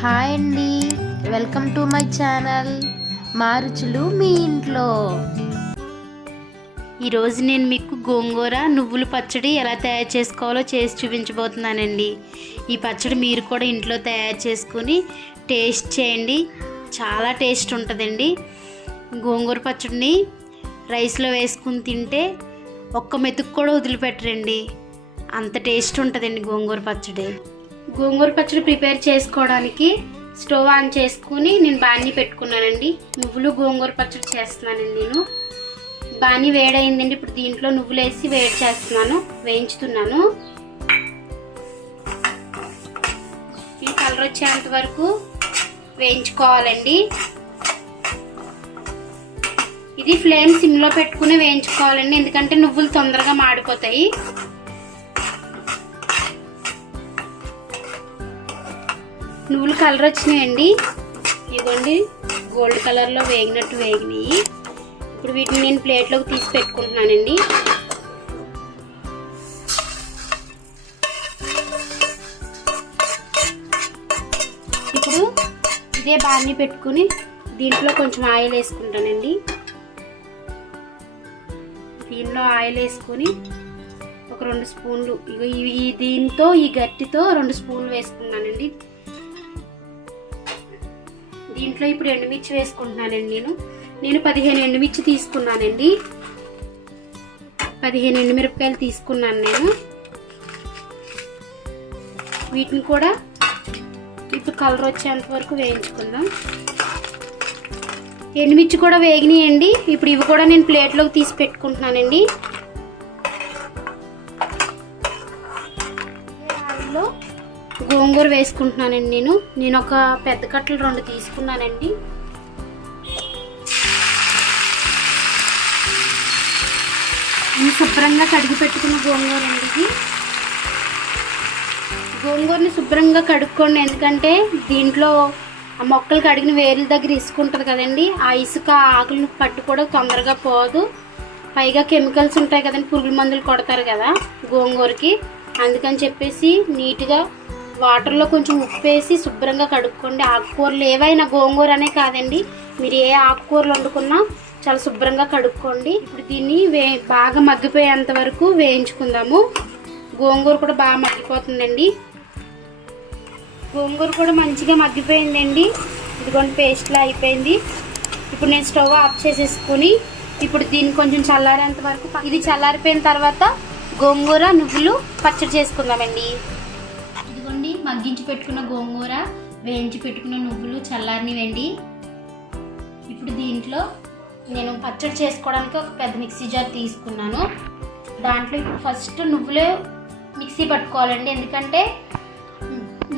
Hi అండి. Welcome to my channel. మారుచులు మీ ఇంట్లో. ఈరోజు నేను మీకు గోంగూర నువ్వుల పచ్చడి ఎలా తయారు చేసుకోవాలో చేసి చూపించబోతున్నానండి. ఈ పచ్చడి మీరు కూడా ఇంట్లో తయారు చేసుకుని టేస్ట్ చేయండి. చాలా టేస్ట్ ఉంటుందండి. గోంగూర పచ్చడిని రైస్లో వేసుకుని తింటే ఒక్క మెతుకు కూడా వదిలిపెట్టరండి. అంత టేస్ట్ ఉంటుందండి గోంగూర పచ్చడి. గోంగూర పచ్చడి ప్రిపేర్ చేసుకోవడానికి స్టవ్ ఆన్ చేసుకుని నేను బాణీ పెట్టుకున్నానండి. నువ్వులు గోంగూర పచ్చడి చేస్తున్నానండి నేను. బాణీ వేడైందండి. ఇప్పుడు దీంట్లో నువ్వులు వేసి వేడి చేస్తున్నాను. వేయించుతున్నాను. ఈ కలర్ వచ్చేంత వరకు వేయించుకోవాలండి. ఇది ఫ్లేమ్ సిమ్లో పెట్టుకుని వేయించుకోవాలండి. ఎందుకంటే నువ్వులు తొందరగా మాడిపోతాయి. నువ్వులు కలర్ వచ్చినాయండి. ఇదిగోండి గోల్డ్ కలర్లో వేగినట్టు వేగినాయి. ఇప్పుడు వీటిని నేను ప్లేట్లోకి తీసి పెట్టుకుంటున్నానండి. ఇప్పుడు ఇదే బాణీ పెట్టుకుని దీంట్లో కొంచెం ఆయిల్ వేసుకుంటానండి. దీనిలో ఆయిల్ వేసుకొని ఒక రెండు స్పూన్లు ఇగో ఈ దీంతో ఈ గట్టితో రెండు స్పూన్లు వేసుకున్నానండి. దీంట్లో ఇప్పుడు ఎండుమిర్చి వేసుకుంటున్నానండి నేను. నేను పదిహేను ఎండుమిర్చి తీసుకున్నానండి. పదిహేను ఎండుమిరపకాయలు తీసుకున్నాను నేను. వీటిని కూడా ఇప్పుడు కలర్ వచ్చేంత వరకు వేయించుకుందాం. ఎండుమిర్చి కూడా వేగినాయండి. ఇప్పుడు ఇవి కూడా నేను ప్లేట్లోకి తీసి పెట్టుకుంటున్నానండి. గోంగూర వేసుకుంటున్నానండి నేను. నేను ఒక పెద్ద కట్టలు రెండు తీసుకున్నానండి. ఇది శుభ్రంగా కడిగి పెట్టుకున్న గోంగూర అండి ఇది. గోంగూరని శుభ్రంగా కడుక్కోండి. ఎందుకంటే దీంట్లో ఆ మొక్కలు కడిగిన వేర్ల దగ్గర ఇసుక ఉంటుంది కదండి. ఆ ఇసుక ఆకులను పట్టు కూడా తొందరగా పోదు. పైగా కెమికల్స్ ఉంటాయి కదండి. పురుగుల మందులు కొడతారు కదా గోంగూరకి. అందుకని చెప్పేసి నీట్గా వాటర్లో కొంచెం ఉప్పు వేసి శుభ్రంగా కడుక్కోండి. ఆకుకూరలు ఏవైనా గోంగూర అనే కాదండి. మీరు ఏ ఆకుకూరలు వండుకున్నా చాలా శుభ్రంగా కడుక్కోండి. ఇప్పుడు దీన్ని వే బాగా మగ్గిపోయేంత వరకు వేయించుకుందాము. గోంగూర కూడా బాగా మగ్గిపోతుందండి. గోంగూర కూడా మంచిగా మగ్గిపోయిందండి. ఇదిగోండి పేస్ట్లా అయిపోయింది. ఇప్పుడు నేను స్టవ్ ఆఫ్ చేసేసుకుని ఇప్పుడు దీన్ని కొంచెం చల్లారేంత వరకు ఇది చల్లారిపోయిన తర్వాత గోంగూర నువ్వులు పచ్చడి చేసుకుందామండి. మగ్గించి పెట్టుకున్న గోంగూర వేయించి పెట్టుకున్న నువ్వులు చల్లారినవండి ఇప్పుడు దీంట్లో నేను పచ్చడి చేసుకోవడానికి ఒక పెద్ద మిక్సీ జార్ తీసుకున్నాను. దాంట్లో ఇప్పుడు ఫస్ట్ నువ్వులే మిక్సీ పట్టుకోవాలండి. ఎందుకంటే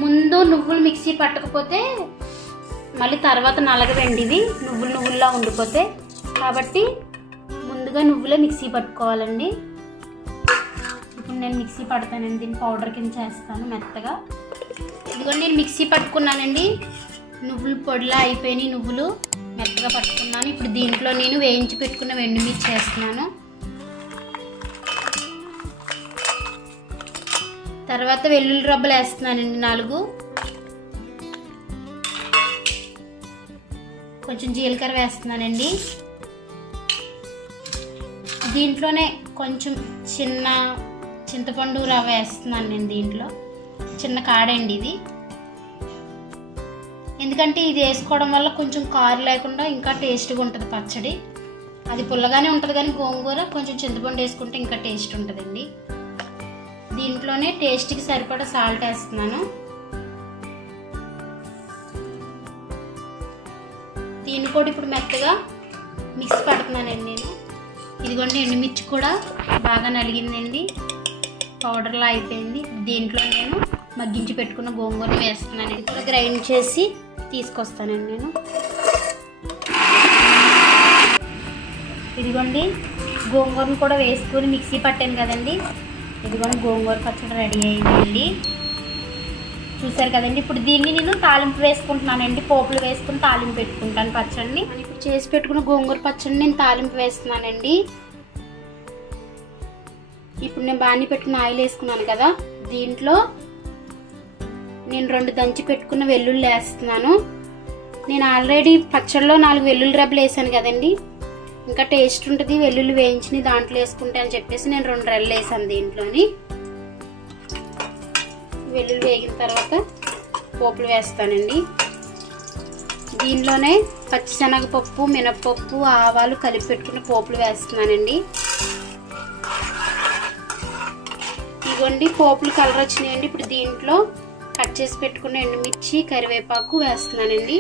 ముందు నువ్వులు మిక్సీ పట్టకపోతే మళ్ళీ తర్వాత నలగవండి ఇవి నువ్వులు నువ్వుల్లా ఉండిపోతే. కాబట్టి ముందుగా నువ్వులే మిక్సీ పట్టుకోవాలండి. ఇప్పుడు నేను మిక్సీ పడతానండి దీన్ని పౌడర్ కింద చేస్తాను మెత్తగా. ఇదిగోండి నేను మిక్సీ పట్టుకున్నానండి. నువ్వులు పొడిలా అయిపోయినాయి నువ్వులు. మెత్తగా పట్టుకున్నాను. ఇప్పుడు దీంట్లో నేను వేయించి పెట్టుకున్న వెండిమిర్చి వేస్తున్నాను తర్వాత వెల్లుల్లి రబ్బలు వేస్తున్నానండి నాలుగు. కొంచెం జీలకర్ర వేస్తున్నానండి. దీంట్లోనే కొంచెం చిన్న చింతపండు రవ్వ వేస్తున్నాను నేను దీంట్లో. చిన్న కాడండి ఇది. ఎందుకంటే ఇది వేసుకోవడం వల్ల కొంచెం కారు లేకుండా ఇంకా టేస్ట్గా ఉంటుంది పచ్చడి. అది పుల్లగానే ఉంటుంది కానీ గోంగూర కొంచెం చింతపండు వేసుకుంటే ఇంకా టేస్ట్ ఉంటుందండి. దీంట్లోనే టేస్ట్కి సరిపడా సాల్ట్ వేస్తున్నాను. దీన్ని కూడా ఇప్పుడు మెత్తగా మిక్స్ పడుతున్నానండి నేను. ఇదిగోండి ఎండుమిర్చి కూడా బాగా నలిగిందండి. పౌడర్లా అయిపోయింది. దీంట్లో నేను మగ్గించి పెట్టుకున్న గోంగూర వేస్తున్నాను. ఇప్పుడు గ్రైండ్ చేసి తీసుకొస్తానండి నేను. ఇదిగోండి గోంగూరను కూడా వేసుకొని మిక్సీ పట్టాను కదండి. ఇదిగోండి గోంగూర పచ్చడి రెడీ అయిందండి. చూసారు కదండి ఇప్పుడు దీన్ని నేను తాలింపు వేసుకుంటున్నానండి. పోపులు వేసుకుని తాలింపు పెట్టుకుంటాను పచ్చడిని. ఇప్పుడు చేసి పెట్టుకున్న గోంగూర పచ్చడిని నేను తాలింపు వేస్తున్నానండి. ఇప్పుడు నేను బాణీ పెట్టుకున్న ఆయిల్ వేసుకున్నాను కదా దీంట్లో నేను రెండు దంచి పెట్టుకున్న వెల్లుల్లి వేస్తున్నాను. నేను ఆల్రెడీ పచ్చడిలో నాలుగు వెల్లుల్లి రబ్బలు వేసాను కదండి. ఇంకా టేస్ట్ ఉంటుంది వెల్లుల్లి వేయించి దాంట్లో వేసుకుంటే అని చెప్పేసి నేను రెండు రెల్లు వేసాను దీంట్లోని. వెల్లుల్లి వేగిన తర్వాత పోపులు వేస్తానండి. దీనిలోనే పచ్చిశనగపప్పు మినప్పప్పు ఆవాలు కలిపి పెట్టుకుని పోపులు వేస్తున్నానండి. ఇదిగోండి పోపులు కలర్ వచ్చినాయండి. ఇప్పుడు దీంట్లో కట్ చేసి పెట్టుకున్న ఎండుమిర్చి కరివేపాకు వేస్తున్నానండి.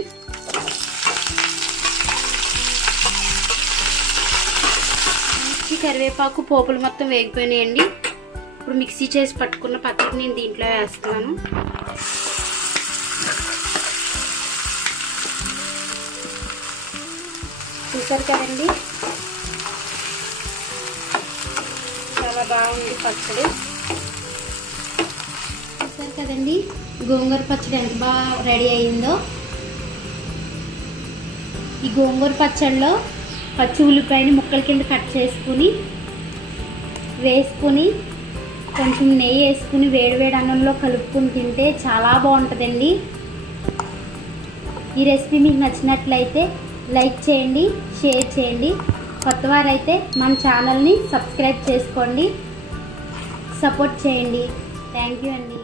మిర్చి కరివేపాకు పోపులు మొత్తం వేగిపోయినాయండి. ఇప్పుడు మిక్సీ చేసి పట్టుకున్న పచ్చడి నేను దీంట్లో వేస్తున్నాను. చూసారు కదండి? చాలా బాగుంది పచ్చడి. చూసారు కదండి? గోంగూర పచ్చడి ఎంత బాగా రెడీ అయిందో. ఈ గోంగూర పచ్చడిలో పచ్చి ఉల్లిపాయని ముక్కల కింద కట్ చేసుకుని వేసుకుని కొంచెం నెయ్యి వేసుకుని వేడివేడి అన్నంలో కలుపుకుని తింటే చాలా బాగుంటుందండి. ఈ రెసిపీ మీకు నచ్చినట్లయితే లైక్ చేయండి షేర్ చేయండి. కొత్తవారైతే మన ఛానల్ని సబ్స్క్రైబ్ చేసుకోండి. సపోర్ట్ చేయండి. థ్యాంక్ యూ అండి.